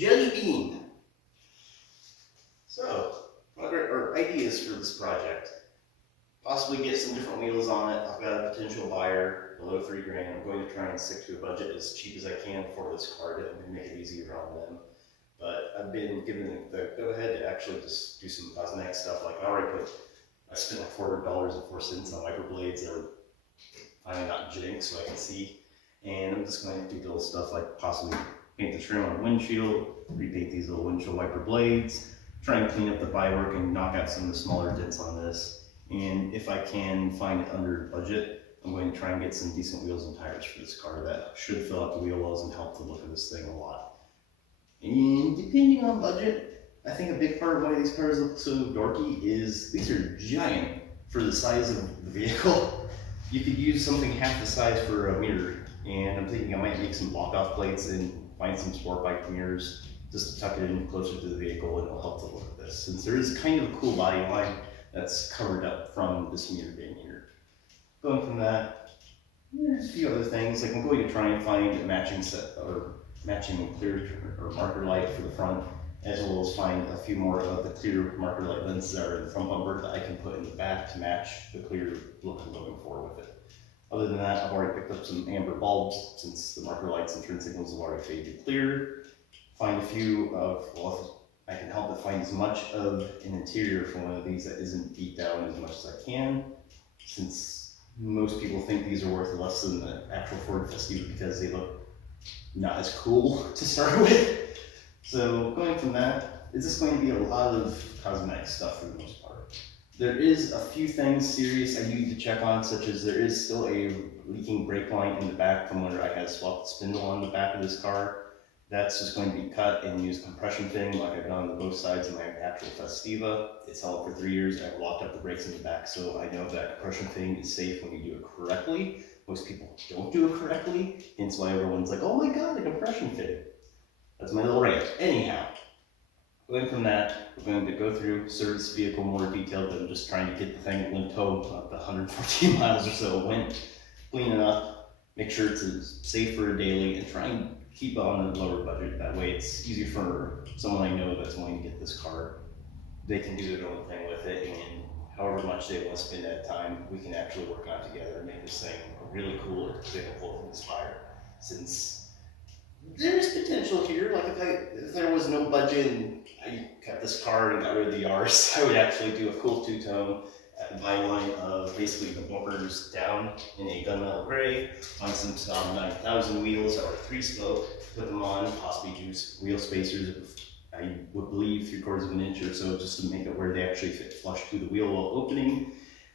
jellybean. So, our ideas for this project. Possibly get some different wheels on it. I've got a potential buyer below $3 grand. I'm going to try and stick to a budget as cheap as I can for this car to make it easier on them. But I've been given the go ahead to actually just do some cosmetic stuff. Like I spent like $400.04 on wiper blades that were finally not jigging so I can see. And I'm just going to do little stuff like possibly paint the trim on the windshield, repaint these little windshield wiper blades, try and clean up the bodywork and knock out some of the smaller dents on this. And if I can find it under budget, I'm going to try and get some decent wheels and tires for this car that should fill out the wheel wells and help the look of this thing a lot. And depending on budget, I think a big part of why these cars look so dorky is these are giant for the size of the vehicle. You could use something half the size for a mirror, and I'm thinking I might make some block-off plates and find some sport bike mirrors just to tuck it in closer to the vehicle, and it'll help the look of this. Since there is kind of a cool body line that's covered up from this mirror being here. Going from that, there's a few other things. Like I'm going to try and find a matching set or matching clear or marker light for the front, as well as find a few more of the clear marker light lenses that are in the front bumper that I can put in the back to match the clear look I'm looking for with it. Other than that, I've already picked up some amber bulbs since the marker lights and turn signals have already faded clear. Find a few of, well, I can help it find as much of an interior for one of these that isn't beat down as much as I can, since most people think these are worth less than the actual Ford Festiva because they look not as cool to start with. So going from that, it's just going to be a lot of cosmetic stuff for the most part. There is a few things serious I need to check on, such as there is still a leaking brake line in the back from where I had swapped the spindle on the back of this car. That's just going to be cut and use compression fitting like I've done on both sides of my actual Festiva. It's held for 3 years. I've locked up the brakes in the back, so I know that compression fitting is safe when you do it correctly. Most people don't do it correctly, hence why everyone's like, oh my god, a compression fitting. That's my little rant. Anyhow, going from that, we're going to go through service this vehicle more detailed than just trying to get the thing limped home up the 114 miles or so it went, clean it up, make sure it's safe for a daily, and try and keep it on a lower budget. That way it's easier for someone I know that's wanting to get this car. They can do their own thing with it, and however much they want to spend that time, we can actually work on it together and make this thing a really cool vehicle to inspire. Since there's potential here, like if there was no budget and I kept this car and got rid of the Yaris, I would actually do a cool two-tone byline of basically the bumpers down in a gunmetal gray, find some 9000 wheels that are 3-spoke, put them on, possibly use wheel spacers, I would believe 3/4 of an inch or so, just to make it where they actually fit flush to the wheel well opening.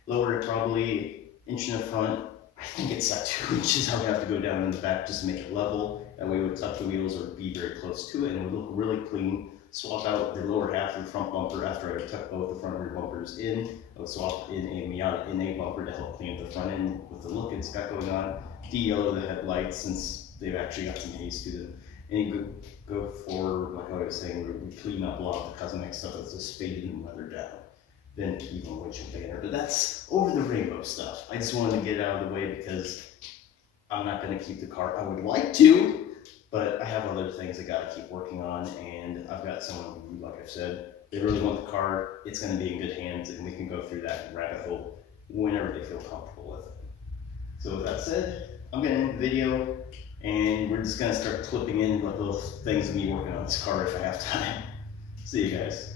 Lower it probably inch in the front. I think it's like 2 inches. I would have to go down in the back just to make it level. That way it would tuck the wheels or be very close to it and it would look really clean. Swap out the lower half of the front bumper after I tuck both the front and rear bumpers in. I would swap in a Miata NA bumper to help clean up the front end with the look it's got going on. De-yellow the headlights since they've actually got some haze to them. And you go for, like I was saying, we clean up a lot of the cosmetic stuff that's just faded and weathered down. Then even a windshield banner. But that's over the rainbow stuff. I just wanted to get it out of the way because I'm not going to keep the car. I would like to, but I have other things I got to keep working on, and I've got someone who, like I said, they really want the car. It's going to be in good hands, and we can go through that rabbit hole whenever they feel comfortable with it. So with that said, I'm going to end the video, and we're just going to start clipping in like little things of me working on this car if I have time. See you guys.